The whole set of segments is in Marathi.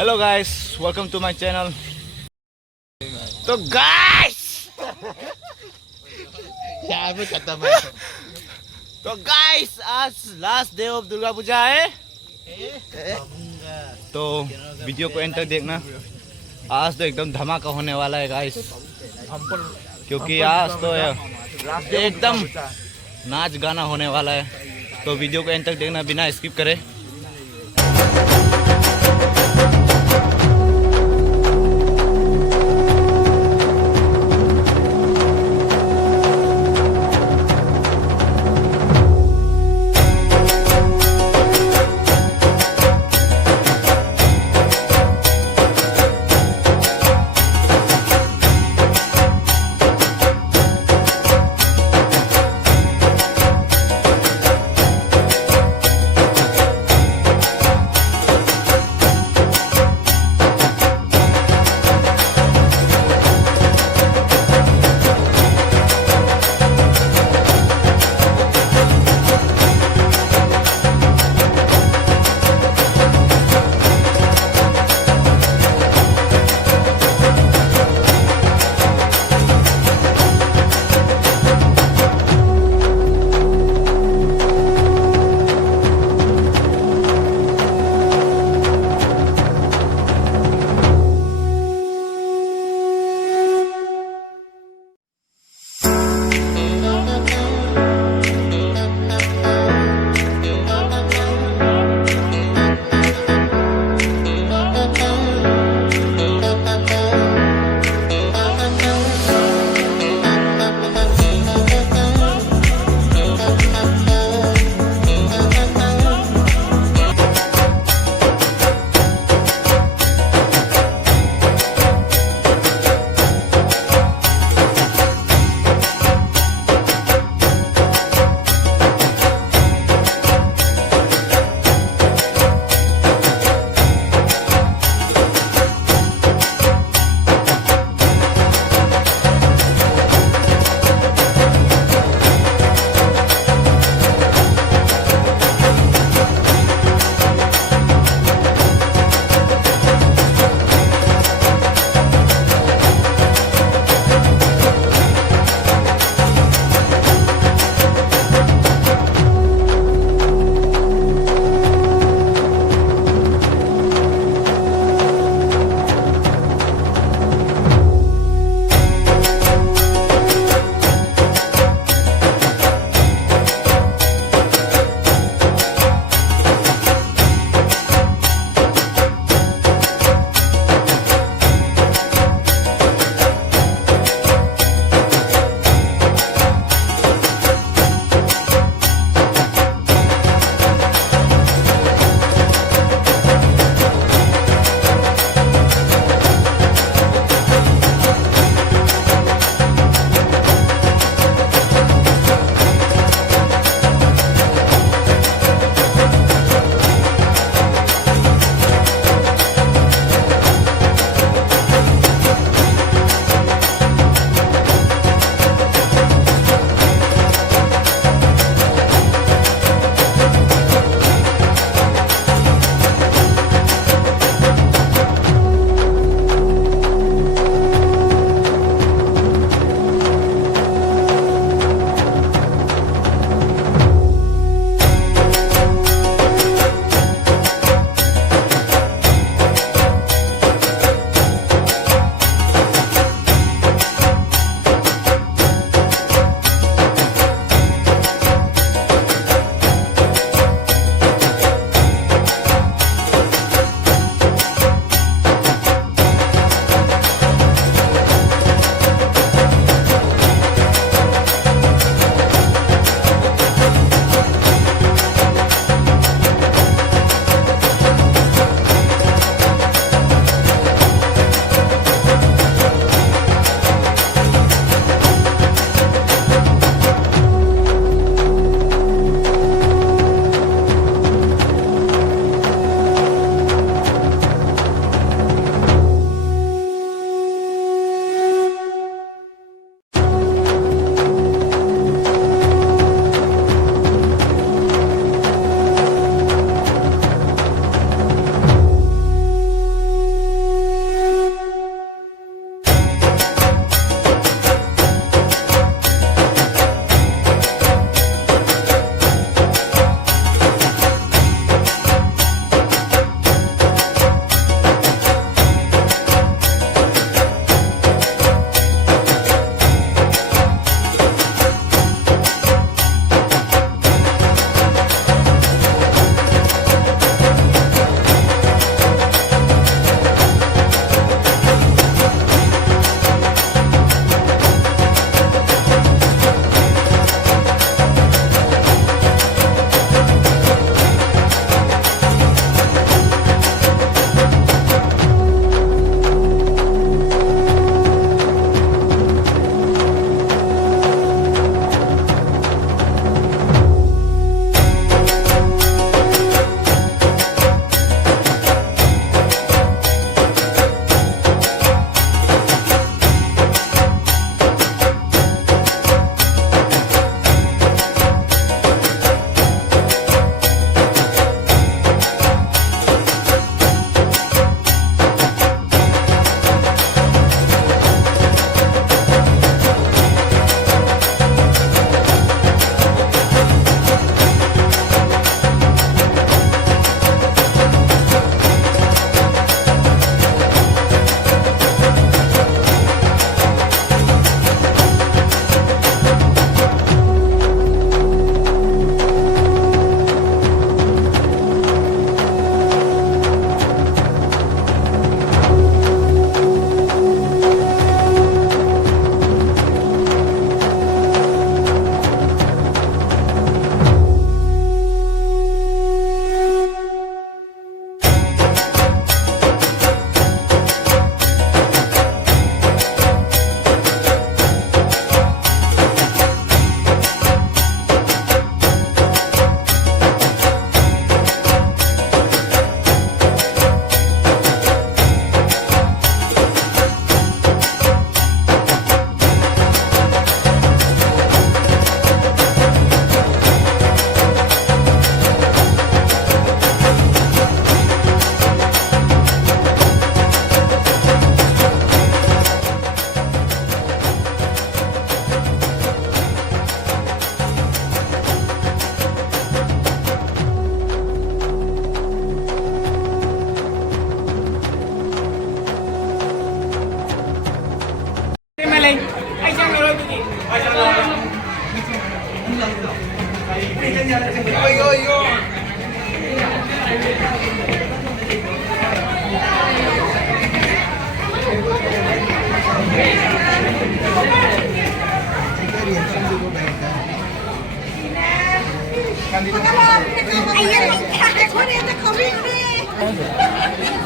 Hello guys, welcome to my channel. तो गाइस आज last day of Durga Puja है। तो वीडियो को एंड तक देखना। आज तो एकदम धमाका होने वाला है गाइस, क्योंकि आज तो एकदम नाच गाना होने वाला है। तो वीडियो को एंड तक देखना बिना स्किप करे।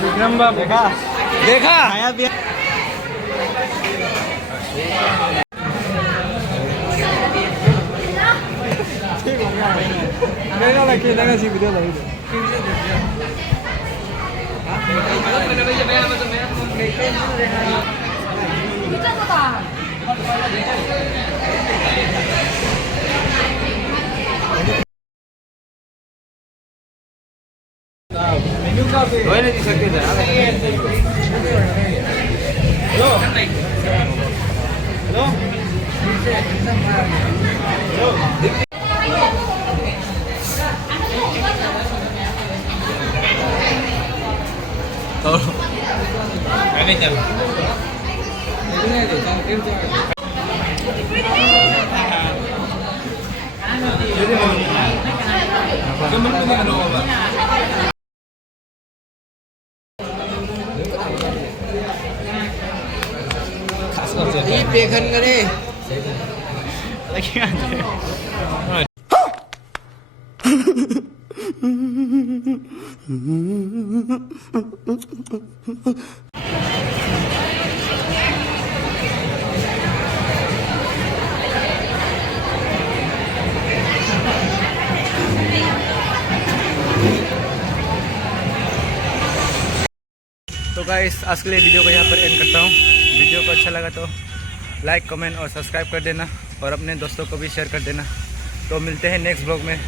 विक्रम बाबू देखा देखा आया भी 내가 할게 내가 지금 video 넣어야 돼. Boleh di sakit dah. Hello. Hello. Hello. Kami jam. Đi tiền hình rồi đi. तो गाइस आज के लिए वीडियो को यहाँ पर एंड करता हूँ। वीडियो को अच्छा लगा तो लाइक कमेंट और सब्सक्राइब कर देना और अपने दोस्तों को भी शेयर कर देना। तो मिलते हैं नेक्स्ट ब्लॉग में।